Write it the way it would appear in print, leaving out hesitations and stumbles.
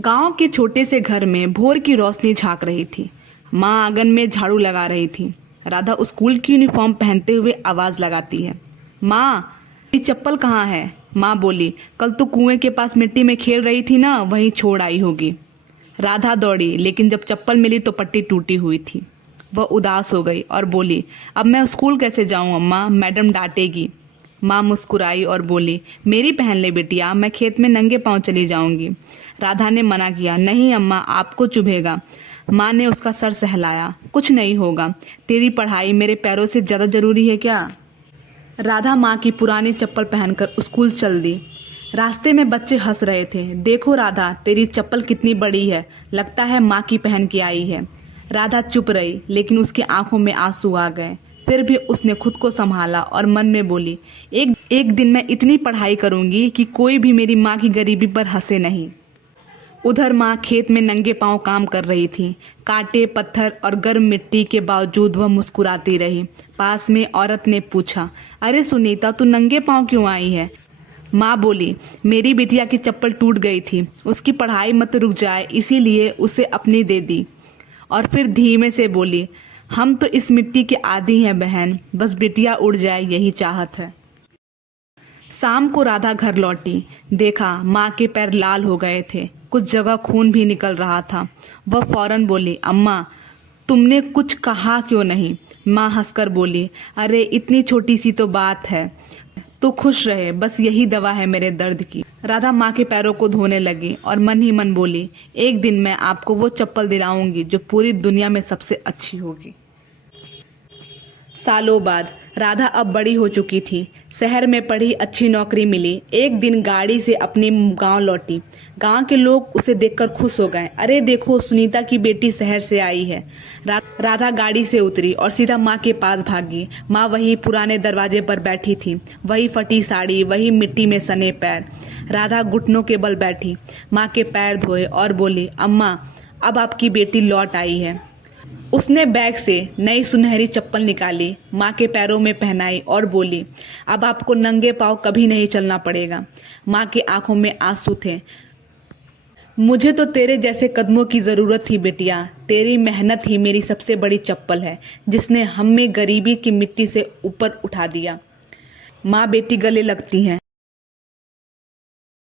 गांव के छोटे से घर में भोर की रोशनी झांक रही थी। माँ आंगन में झाड़ू लगा रही थी। राधा स्कूल की यूनिफॉर्म पहनते हुए आवाज लगाती है, माँ ये चप्पल कहाँ है? माँ बोली, कल तो कुएं के पास मिट्टी में खेल रही थी ना, वहीं छोड़ आई होगी। राधा दौड़ी, लेकिन जब चप्पल मिली तो पट्टी टूटी हुई थी। वह उदास हो गई और बोली, अब मैं स्कूल कैसे जाऊँ अम्मा, मैडम डांटेगी। माँ मुस्कुराई और बोली, मेरी पहन ले बिटिया, मैं खेत में नंगे पांव चली जाऊंगी। राधा ने मना किया, नहीं अम्मा, आपको चुभेगा। माँ ने उसका सर सहलाया, कुछ नहीं होगा, तेरी पढ़ाई मेरे पैरों से ज़्यादा जरूरी है क्या? राधा माँ की पुरानी चप्पल पहनकर स्कूल चल दी। रास्ते में बच्चे हंस रहे थे, देखो राधा, तेरी चप्पल कितनी बड़ी है, लगता है माँ की पहन के आई है। राधा चुप रही, लेकिन उसकी आंखों में आंसू आ गए। फिर भी उसने खुद को संभाला और मन में बोली, एक दिन मैं इतनी पढ़ाई करूंगी कि कोई भी मेरी माँ की गरीबी पर हंसे नहीं। उधर माँ खेत में नंगे पांव काम कर रही थी। कांटे, पत्थर और गर्म मिट्टी के बावजूद वह मुस्कुराती रही। पास में औरत ने पूछा, अरे सुनीता, तू नंगे पांव क्यों आई है? माँ बोली, मेरी बिटिया की चप्पल टूट गई थी, उसकी पढ़ाई मत रुक जाए, इसीलिए उसे अपनी दे दी। और फिर धीमे से बोली, हम तो इस मिट्टी के आदी हैं बहन, बस बिटिया उड़ जाए यही चाहत है। शाम को राधा घर लौटी। देखा माँ के पैर लाल हो गए थे, कुछ जगह खून भी निकल रहा था। वह फौरन बोली, अम्मा तुमने कुछ कहा क्यों नहीं? माँ हंसकर बोली, अरे इतनी छोटी सी तो बात है, तो खुश रहे, बस यही दवा है मेरे दर्द की। राधा माँ के पैरों को धोने लगी और मन ही मन बोली, एक दिन मैं आपको वो चप्पल दिलाऊंगी जो पूरी दुनिया में सबसे अच्छी होगी। सालों बाद राधा अब बड़ी हो चुकी थी। शहर में पढ़ी, अच्छी नौकरी मिली। एक दिन गाड़ी से अपने गांव लौटी। गांव के लोग उसे देखकर खुश हो गए, अरे देखो सुनीता की बेटी शहर से आई है। राधा गाड़ी से उतरी और सीधा माँ के पास भागी। माँ वही पुराने दरवाजे पर बैठी थी, वही फटी साड़ी, वही मिट्टी में सने पैर। राधा घुटनों के बल बैठी, माँ के पैर धोए और बोली, अम्मा अब आपकी बेटी लौट आई है। उसने बैग से नई सुनहरी चप्पल निकाली, माँ के पैरों में पहनाई और बोली, अब आपको नंगे पांव कभी नहीं चलना पड़ेगा। माँ की आंखों में आंसू थे। मुझे तो तेरे जैसे कदमों की ज़रूरत थी बिटिया, तेरी मेहनत ही मेरी सबसे बड़ी चप्पल है, जिसने हमें गरीबी की मिट्टी से ऊपर उठा दिया। माँ बेटी गले लगती हैं।